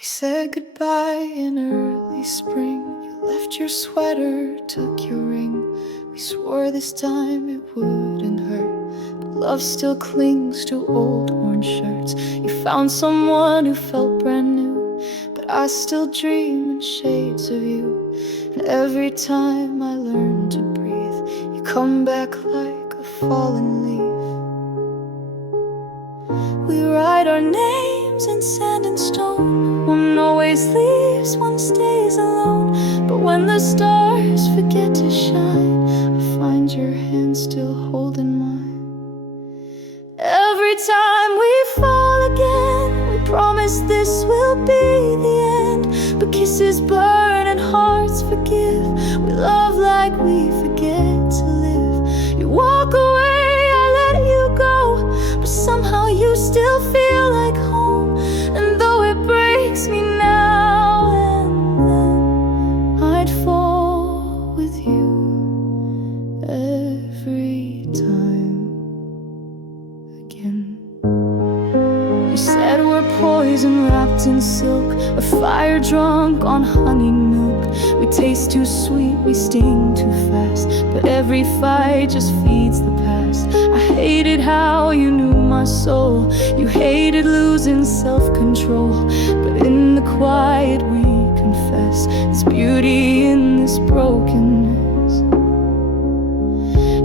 We said goodbye in early spring. You left your sweater, took your ring. We swore this time it wouldn't hurt, but love still clings to old worn shirts. You found someone who felt brand new, but I still dream in shades of you. And every time I learn to breathe, you come back like a fallen leaf. We write our names in sand and stone. One always leaves, one stays alone. But when the stars forget to shine, I find your hand still holding mine. Every time we fall again, we promise this will be the end. But kisses burn and hearts forgive. We love like we forget to live. You walk away, I let you go, but somehow you still feel like home. And though it breaks me now and then, I'd fall with you every time again. You said we're poison wrapped in silk, a fire drunk on honey milk. We taste too sweet, we sting too fast, but every fight just feeds the past. I hated how you knew my soul. You hated losing self-control, but in the quiet we confess there's beauty in this brokenness.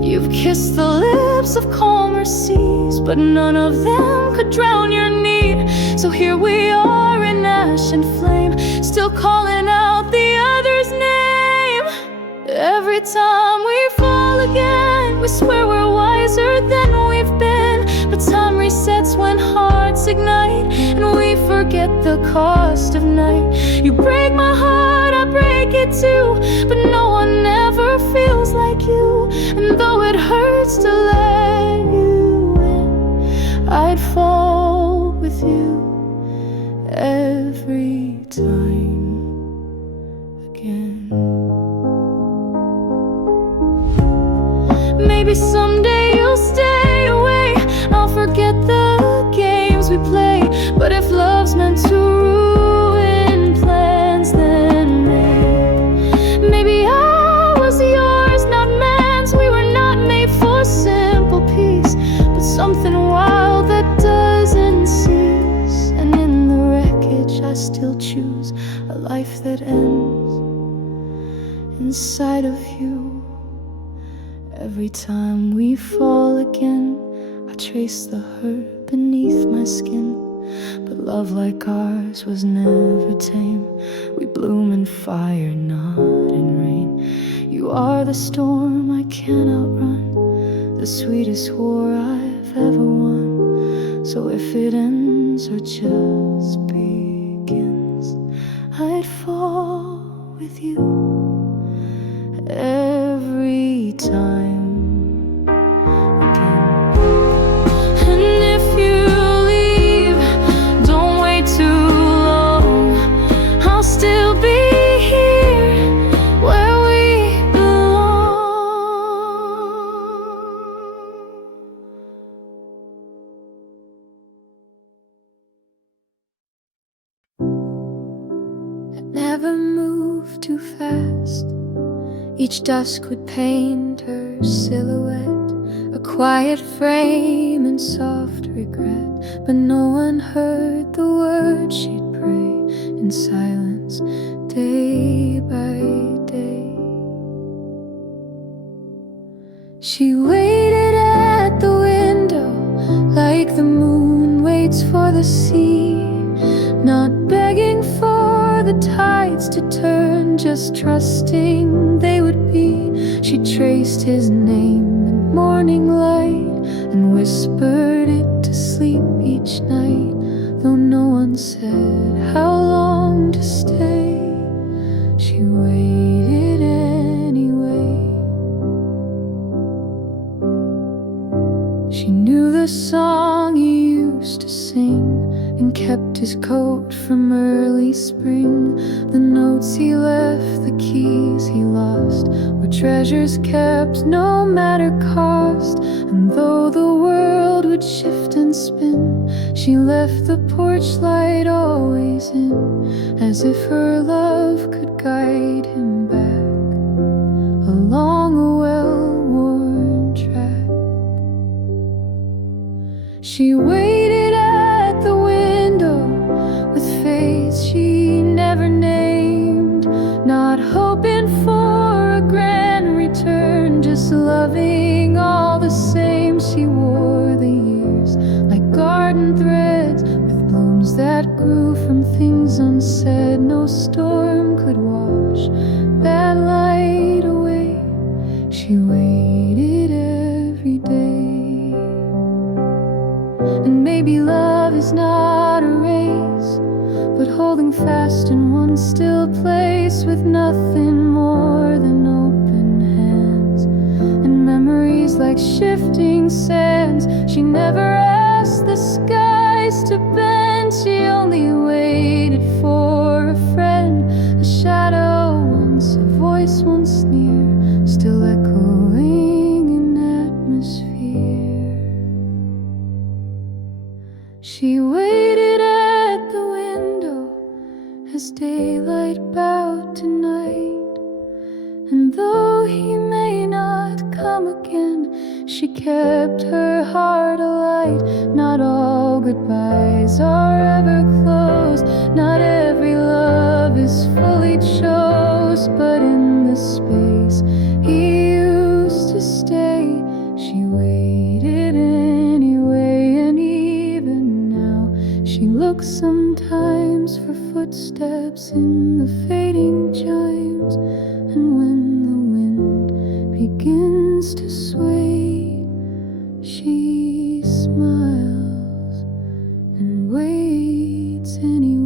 You've kissed the lips of calmer seas, but none of them could drown your need. So here we are in ash and flame, still calling out the other's name. Every time we fall again, we swear we're wiser than we've been. But time resets when hearts ignite, and we forget the cost of night. You break my heart, I break it too, but no one ever feels like you. And though it hurts to let you in, I'd fall with you every time again. Maybe someday you'll stay away, I'll forget the games we play. But if love's meant to ruin plans, then maybe I was yours, not man's. We were not made for simple peace, but something wild that doesn't cease. And in the wreckage I still choose a life that ends inside of you. Every time we fall again, I trace the hurt beneath my skin. But love like ours was never tame. We bloom in fire, not in rain. You are the storm I can't outrun, the sweetest war I've ever won. So if it ends or just begins, I'd fall with you every time. Never move too fast. Each dusk would paint her silhouette, a quiet frame and soft regret. But no one heard the words she'd pray in silence, day by day. She waited at the window like the moon waits for the sea, not begging for the tides to turn, just trusting they would be. She traced his name in morning light and whispered it to sleep each night. Though no one said how long to stay, she waited anyway. She knew the song he used to sing and kept his coat from early spring. The notes he left, the keys he lost, were treasures kept no matter cost. And though the world would shift and spin, she left the porch light always in. as if her love could guide him back along a well-worn track. She waited at the window with faith she never named, not hoping for a grand return, just loving all the same. She wore the years like garden threads, with blooms that grew from things unsaid. No storm could wash that light away. She waited every day. And maybe love is not a race, but holding fast in one still place, with nothing more than open hands and memories like shifting sands. She never asked the skies to bend, she only waited for a friend, a shadow once, a voice once near, still echoing in atmosphere. She waited at the window as daylight bowed to night, and though he may not come again, she kept her heart alight. Not all goodbyes are ever closed, not every love is fully chose, but in the space he used to stay, she waited anyway. And even now she looks sometimes for footsteps in the fading chimes, and when the wind begins to sway, she smiles and waits anyway.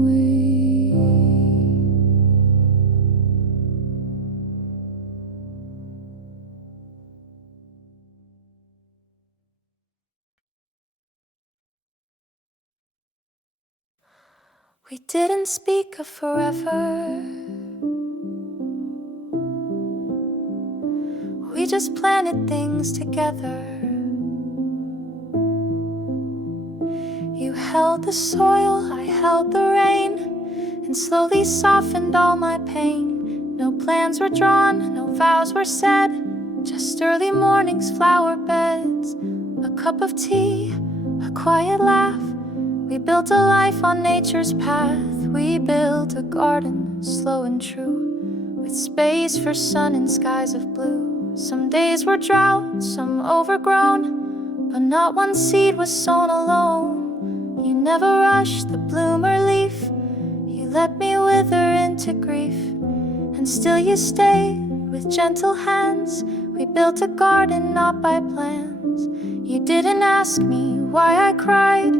We didn't speak of forever, we just planted things together. You held the soil, I held the rain, and slowly softened all my pain. No plans were drawn, no vows were said, just early mornings, flower beds, a cup of tea, a quiet laugh. We built a life on nature's path. We built a garden, slow and true, with space for sun and skies of blue. Some days were drought, some overgrown, but not one seed was sown alone. You never rushed the bloom or leaf, you let me wither into grief, and still you stayed with gentle hands. We built a garden not by plans. You didn't ask me why I cried,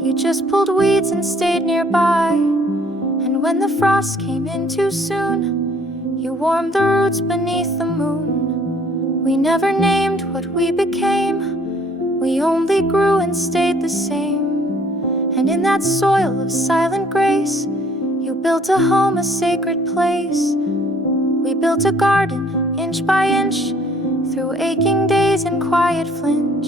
you just pulled weeds and stayed nearby. And when the frost came in too soon, you warmed the roots beneath the moon. We never named what we became, we only grew and stayed the same. And in that soil of silent grace, you built a home, a sacred place. We built a garden, inch by inch, through aching days and quiet flinch.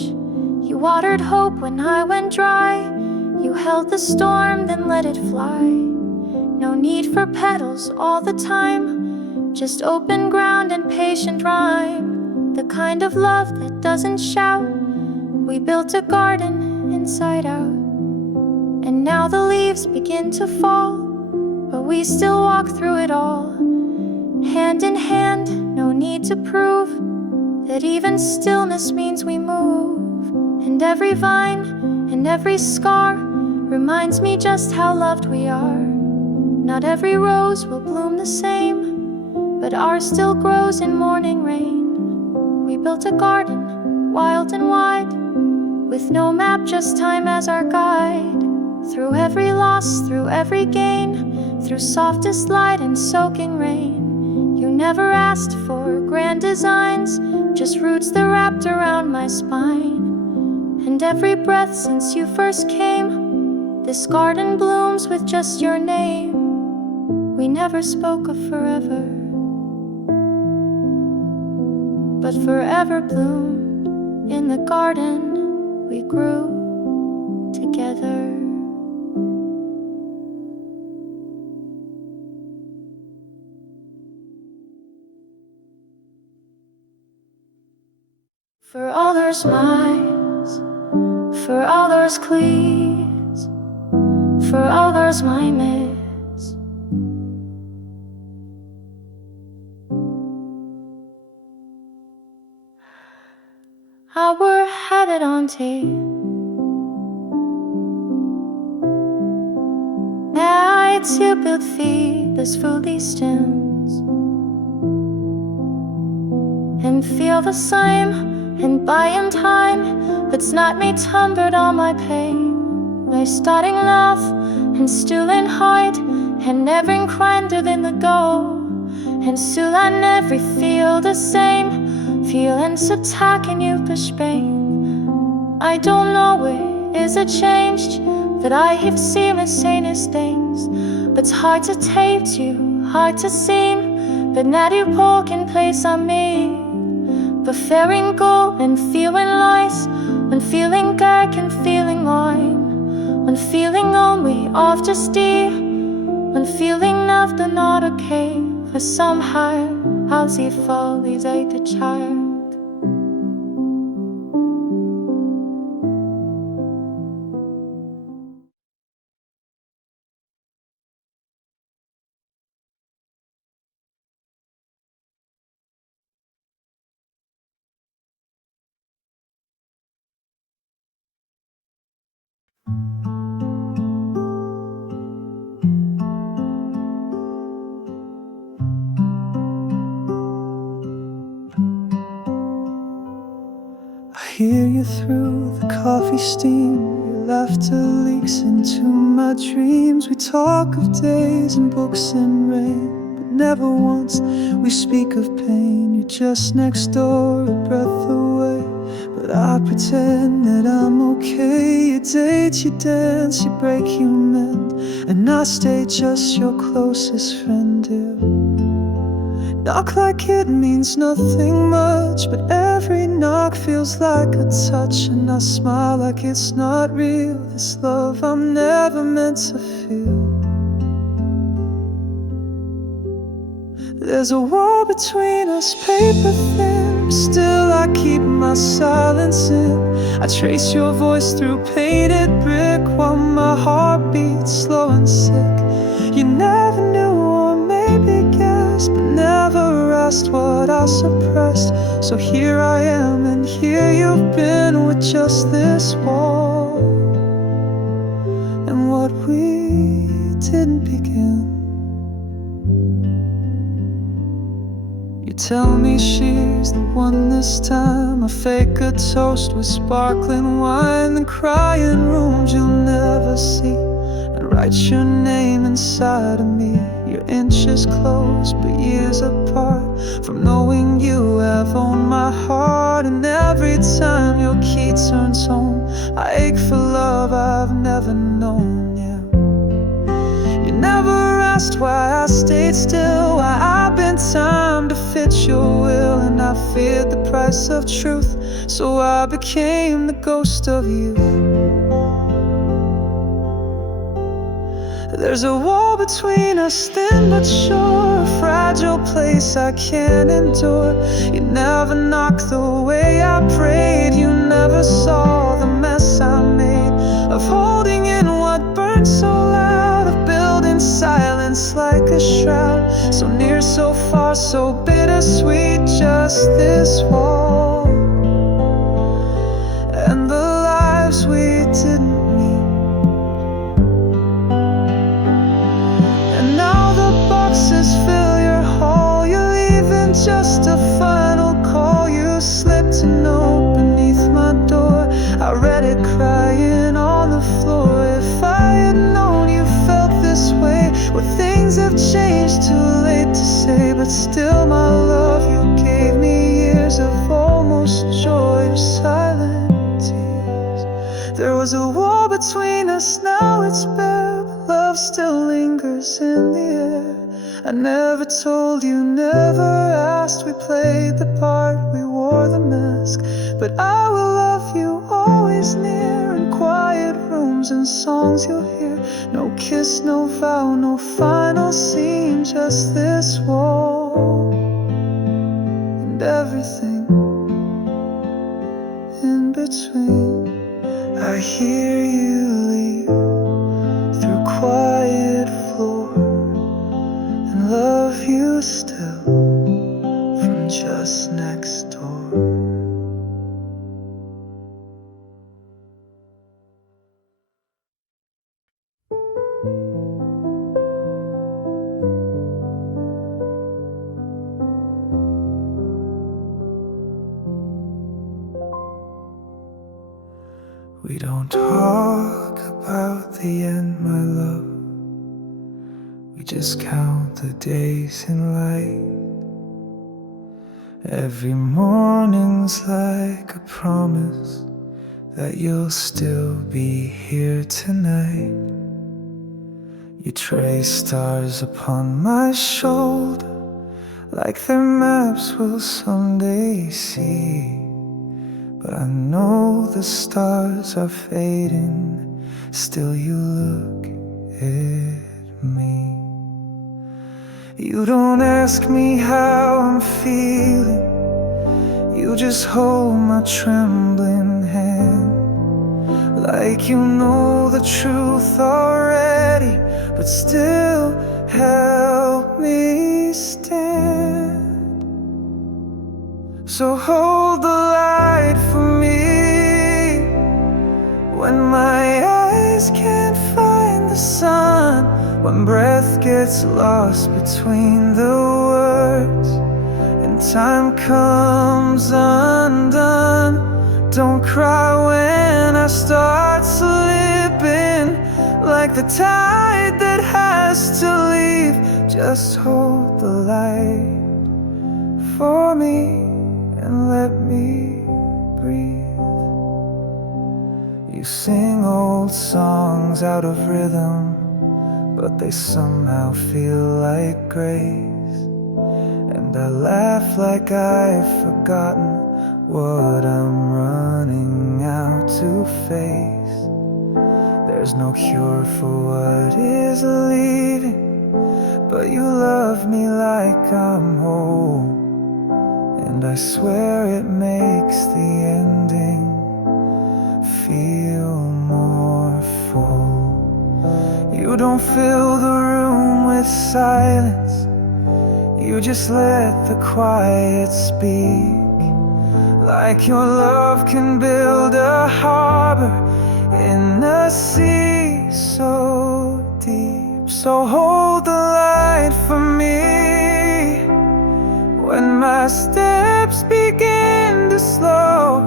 You watered hope when I went dry, you held the storm, then let it fly. No need for petals all the time, just open ground and patient rhyme. The kind of love that doesn't shout. We built a garden inside out. And now the leaves begin to fall, but we still walk through it all. Hand in hand, no need to prove that even stillness means we move. And every vine and every scar reminds me just how loved we are. Not every rose will bloom the same, but ours still grows in morning rain. We built a garden, wild and wide, with no map, just time as our guide. Through every loss, through every gain, through softest light and soaking rain. You never asked for grand designs, just roots that wrapped around my spine. And every breath since you first came, this garden blooms with just your name. We never spoke of forever, but forever bloomed in the garden we grew together. others miles, for others cleats, for others my miss. I were headed on tape. I to build feet as through these stems and feel the same, and by in time that's not me tumbled on my pain. By starting love and still in heart, and never kinder than the goal, and still I never feel the same feelings attacking you for Spain. I don't know it is a changed that I have seen the sanest things, but it's hard to tape you, hard to seem, but now you poke in place on me. But faring gold and feeling lies, when feeling gag and feeling mine, when feeling only of just deep, when feeling of the not okay, for somehow how's he fall these eight the child. I hear you through the coffee steam. Your laughter leaks into my dreams. We talk of days and books and rain, but never once we speak of pain. You're just next door, a breath away, but I pretend that I'm okay. You date, you dance, you break, you mend, and I stay just your closest friend, dear. Knock like it means nothing much, but every knock feels like a touch, and I smile like it's not real. This love I'm never meant to feel. There's a wall between us, paper thin, still I keep my silence in. I trace your voice through painted brick while my heart beats slow and sick. You never knew or maybe guessed, but never asked what I suppressed. So here I am, and here you've been with just this wall, and what we didn't begin. You tell me she's the one this time. I fake a toast with sparkling wine, then cry in rooms you'll never see, and write your name inside of me. You're inches close but years apart from knowing you have owned my heart. And every time your key turns home, I ache for love I've never known, yeah. You never asked why I stayed still, why I bent time to fit your will, and I feared the price of truth, so I became the ghost of you. There's a wall between us, thin but sure, a fragile place I can't endure. You never knocked the way I prayed, you never saw the mess I made of holding in what burned so loud, of building silence like a shroud. So near, so far, so bittersweet, just this wall and the lives we didn't meet. And now the boxes fill your hall, you're leaving just a final call. You slipped a note beneath my door, I read it crying on the floor. If I had known you felt this way, well, things have changed, too late to say, but still my love, you gave me years of almost joy to silent tears. There was a wall between us, now it's bare, but love still lingers in the air. I never told you, never asked, we played the part, we wore the mask, but I will love you always near, in quiet rooms and songs you'll hear. No kiss, no vow, no final scene, just this wall and everything I hear you leave through quiet floor and love you still from just next door. We don't talk about the end, my love. We just count the days in light. Every morning's like a promise that you'll still be here tonight. You trace stars upon my shoulder like their maps we'll someday see. But I know the stars are fading, still you look at me. You don't ask me how I'm feeling, you just hold my trembling hand. Like you know the truth already, but still help me stand. So hold the light for me when my eyes can't find the sun, when breath gets lost between the words and time comes undone. Don't cry when I start slipping like the tide that has to leave. Just hold the light for me and let me breathe. You sing old songs out of rhythm, but they somehow feel like grace. And I laugh like I've forgotten what I'm running out to face. There's no cure for what is leaving, but you love me like I'm whole. And I swear it makes the ending feel more full. You don't fill the room with silence, you just let the quiet speak. Like your love can build a harbor in a sea so deep. So hold the light for me when my steps begin to slow,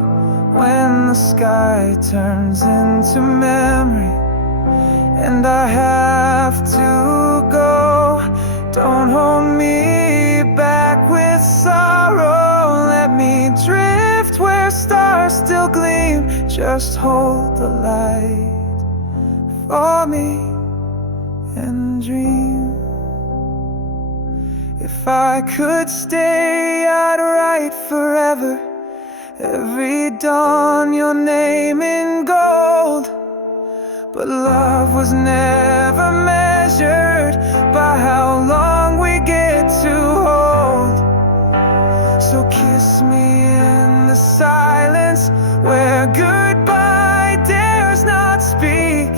when the sky turns into memory and I have to go. Don't hold me back with sorrow, let me drift where stars still gleam. Just hold the light for me and dream. If I could stay, I'd write forever, every dawn your name in gold. But love was never measured by how long we get to hold. So kiss me in the silence where goodbye dares not speak,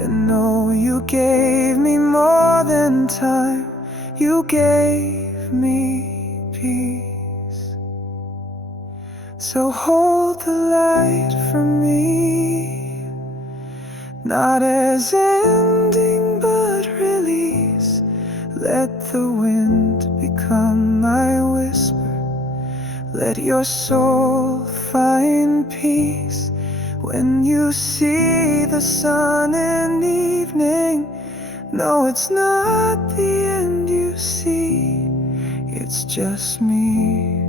and know you gave me more than time, you gave me peace. So hold the light for me, not as ending but release. Let the wind become my whisper, let your soul find peace. When you see the sun in evening, no, it's not the end you see, it's just me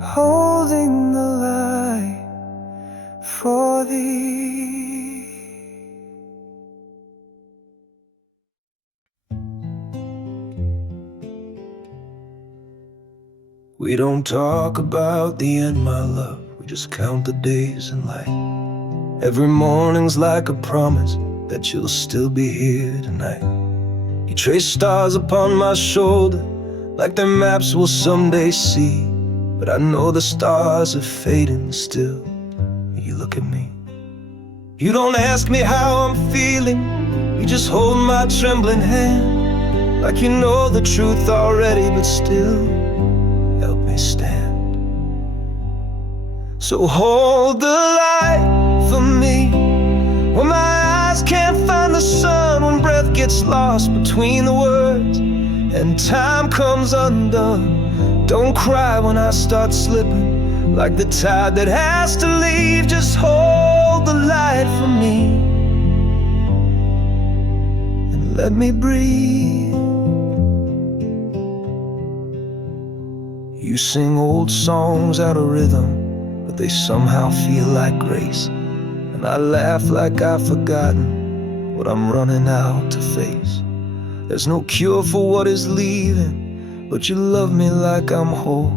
holding the light for thee. We don't talk about the end, my love, we just count the days in light. Every morning's like a promise that you'll still be here tonight. You trace stars upon my shoulder like their maps we'll someday see. But I know the stars are fading still, you look at me. You don't ask me how I'm feeling, you just hold my trembling hand, like you know the truth already, but still help me stand. So hold the light for me when my eyes can't find the sun, when breath gets lost between the words and time comes undone. Don't cry when I start slipping like the tide that has to leave. Just hold the light for me and let me breathe. You sing old songs out of rhythm, but they somehow feel like grace. And I laugh like I've forgotten what I'm running out to face. There's no cure for what is leaving, but you love me like I'm whole,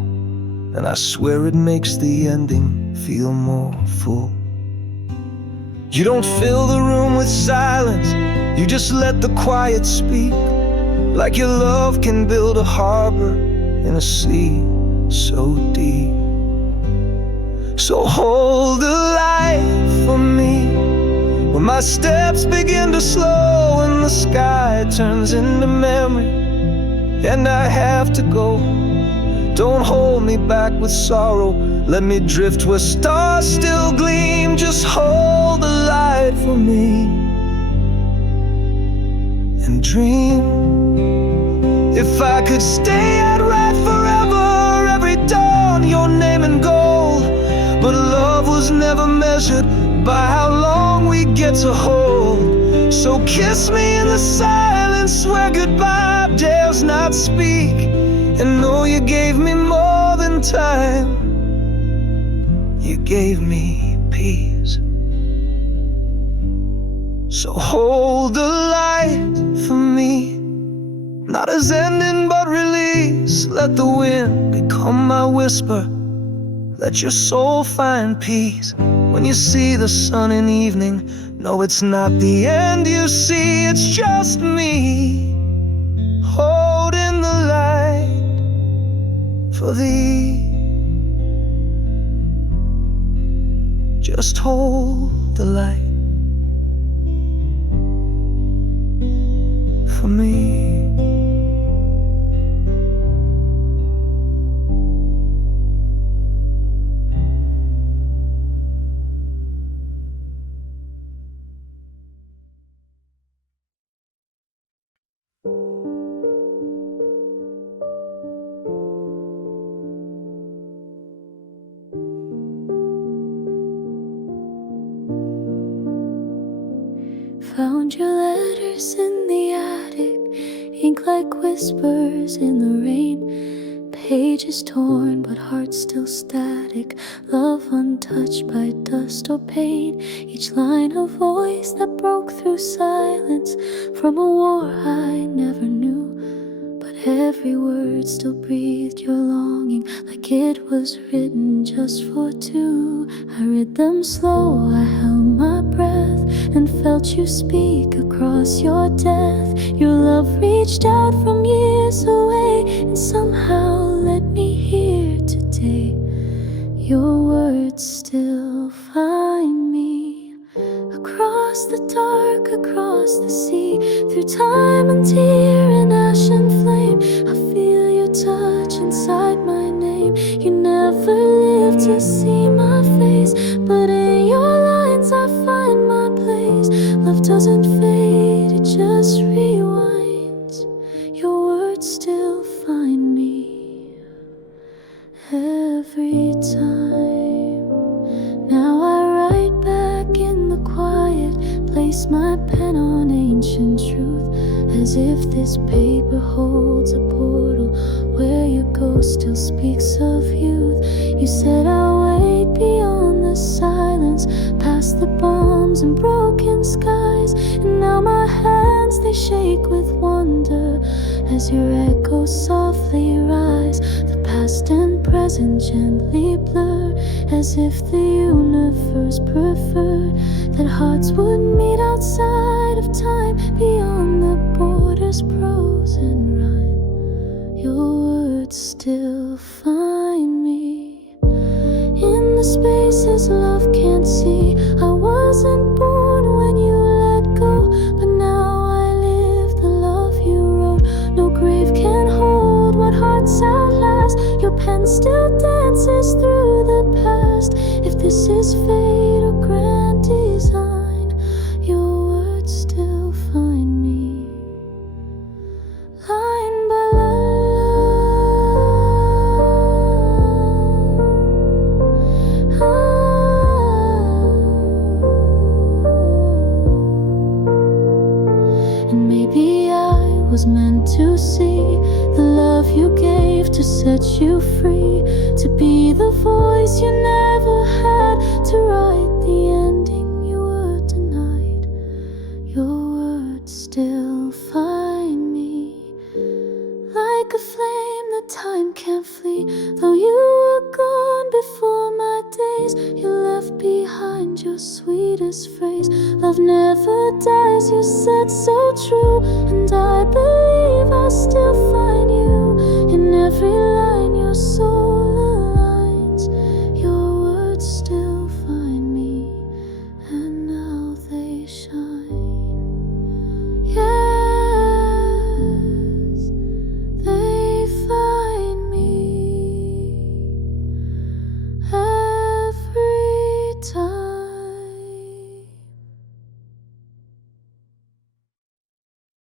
and I swear it makes the ending feel more full. You don't fill the room with silence, you just let the quiet speak, like your love can build a harbor in a sea so deep. So hold the light for me when my steps begin to slow and the sky turns into memory and I have to go. Don't hold me back with sorrow, let me drift where stars still gleam. Just hold the light for me and dream. If I could stay, I'd write forever, every dawn your name in gold. But love was never measured by how long we get to hold. So kiss me in the silence, swear goodbye, dares not speak, and know you gave me more than time. You gave me peace. So hold the light for me, not as ending but release. Let the wind become my whisper, let your soul find peace. When you see the sun in evening, no, it's not the end you see, it's just me holding the light for thee. Just hold the light for me. Found your letters in the attic, ink like whispers in the rain. Pages torn but heart still static, love untouched by dust or pain. Each line a voice that broke through silence from a war I never knew. But every word still breathed your longing, like it was written just for two. I read them slow, I held my breath and felt you speak across your death. Your love reached out from years away and somehow led me here today. Your words still find me across the dark, across the sea, through time and tear and ash and flame. I feel your touch inside my name. You never lived to see my face, but in your lines I find my place. Love doesn't fade, it just rewinds. Your words still find me every time. Now I write back in the quiet, place my pen on ancient truth, as if this paper holds a portal where your ghost still speaks of youth. You said I'll wait beyond the silence, past the bombs and broken skies, and now my hands they shake with wonder as your echoes softly rise. The past and present gently blur, as if the universe preferred that hearts would meet outside of time, beyond the borders, prose and rhyme. Your words still find me in the spaces love can't see. I wasn't born when you let go, but now I live the love you wrote. No grave can hold what hearts outlast. Your pen still dances through the past. If this is fate or grand design, your words still find me. Line by line. And maybe I was meant to see the love you gave to set you free, to be the voice you never had, to write the ending you were denied. Your words still find me. Like a flame that time can't flee, though you were gone before my days, you left behind your sweetest phrase. Love never dies, you said so true, and I believe I'll still find you in every line you're so